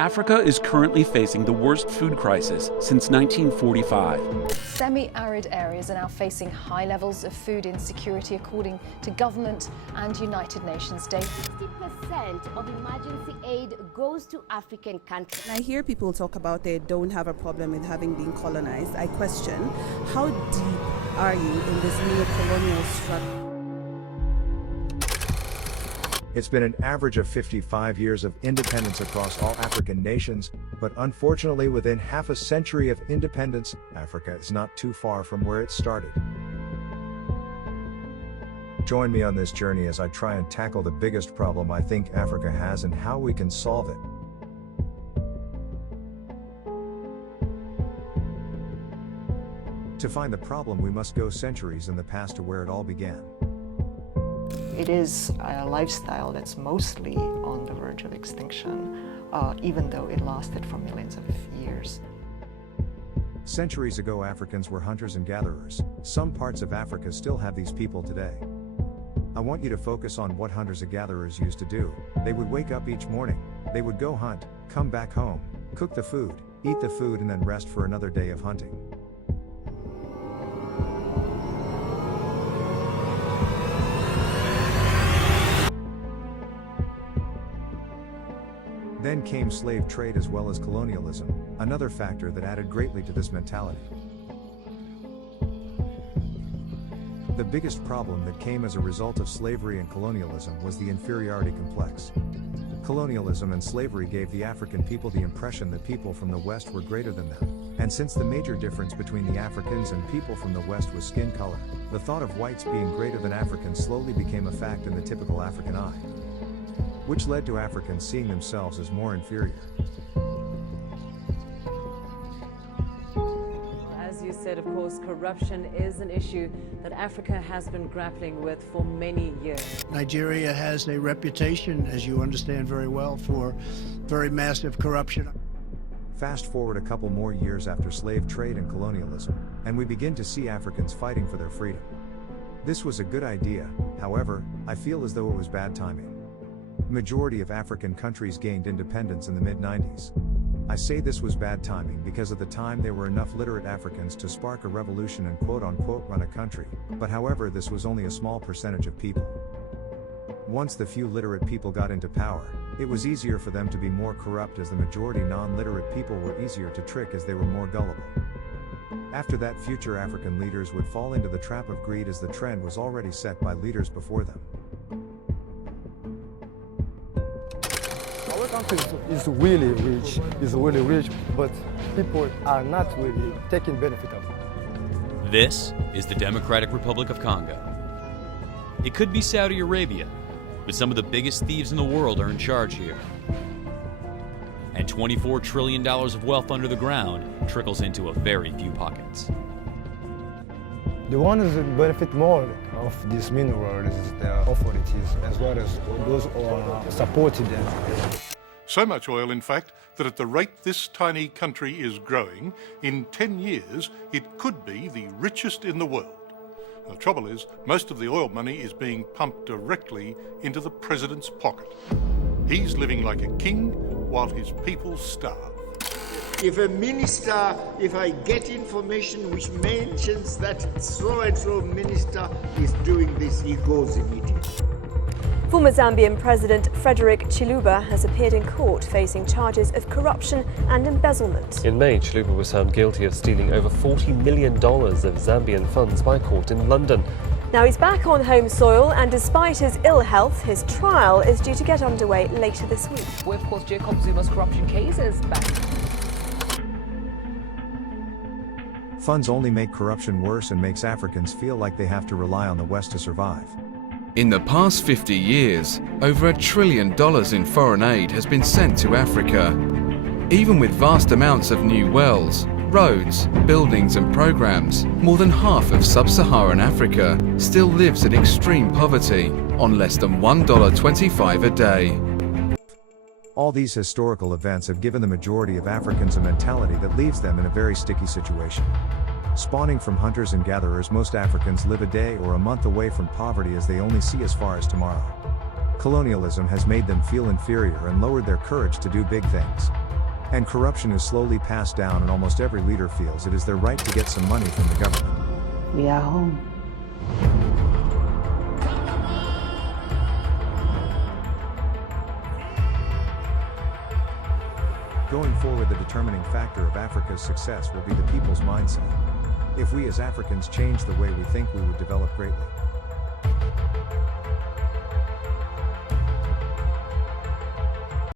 Africa is currently facing the worst food crisis since 1945. Semi-arid areas are now facing high levels of food insecurity, according to government and United Nations data. 60% of emergency aid goes to African countries. When I hear people talk about they don't have a problem with having been colonized, I question, how deep are you in this neo-colonial struggle? It's been an average of 55 years of independence across all African nations, but unfortunately within half a century of independence, Africa is not too far from where it started. Join me on this journey as I try and tackle the biggest problem I think Africa has and how we can solve it. To find the problem, we must go centuries in the past to where it all began. It is a lifestyle that's mostly on the verge of extinction, even though it lasted for millions of years. Centuries ago, Africans were hunters and gatherers. Some parts of Africa still have these people today. I want you to focus on what hunters and gatherers used to do. They would wake up each morning, they would go hunt, come back home, cook the food, eat the food, and then rest for another day of hunting. Then came slave trade as well as colonialism, another factor that added greatly to this mentality. The biggest problem that came as a result of slavery and colonialism was the inferiority complex. Colonialism and slavery gave the African people the impression that people from the West were greater than them. And since the major difference between the Africans and people from the West was skin color, the thought of whites being greater than Africans slowly became a fact in the typical African eye, which led to Africans seeing themselves as more inferior. As you said, of course, corruption is an issue that Africa has been grappling with for many years. Nigeria has a reputation, as you understand very well, for very massive corruption. Fast forward a couple more years after slave trade and colonialism, and we begin to see Africans fighting for their freedom. This was a good idea, however, I feel as though it was bad timing. The majority of African countries gained independence in the mid-90s. I say this was bad timing because at the time there were enough literate Africans to spark a revolution and quote-unquote run a country, but however this was only a small percentage of people. Once the few literate people got into power, it was easier for them to be more corrupt as the majority non-literate people were easier to trick as they were more gullible. After that, future African leaders would fall into the trap of greed as the trend was already set by leaders before them. Our country is really rich, but people are not really taking benefit of it. This is the Democratic Republic of Congo. It could be Saudi Arabia, but some of the biggest thieves in the world are in charge here. And $24 trillion of wealth under the ground trickles into a very few pockets. The ones that benefit more of these minerals is the authorities, as well as those who are supporting them. So much oil, in fact, that at the rate this tiny country is growing, in 10 years it could be the richest in the world. The trouble is, most of the oil money is being pumped directly into the president's pocket. He's living like a king while his people starve. If I get information which mentions that so-and-so minister is doing this, he goes immediately. Former Zambian President Frederick Chiluba has appeared in court facing charges of corruption and embezzlement. In May, Chiluba was found guilty of stealing over $40 million of Zambian funds by a court in London. Now he's back on home soil, and despite his ill health, his trial is due to get underway later this week. Well, of course, Jacob Zuma's corruption case is back. Funds only make corruption worse and makes Africans feel like they have to rely on the West to survive. In the past 50 years, over $1 trillion in foreign aid has been sent to Africa. Even with vast amounts of new wells, roads, buildings and programs, more than half of sub-Saharan Africa still lives in extreme poverty on less than $1.25 a day. All these historical events have given the majority of Africans a mentality that leaves them in a very sticky situation. Spawning from hunters and gatherers, most Africans live a day or a month away from poverty as they only see as far as tomorrow. Colonialism has made them feel inferior and lowered their courage to do big things. And corruption is slowly passed down, and almost every leader feels it is their right to get some money from the government. We are home. Going forward, the determining factor of Africa's success will be the people's mindset. If we as Africans change the way we think, we would develop greatly.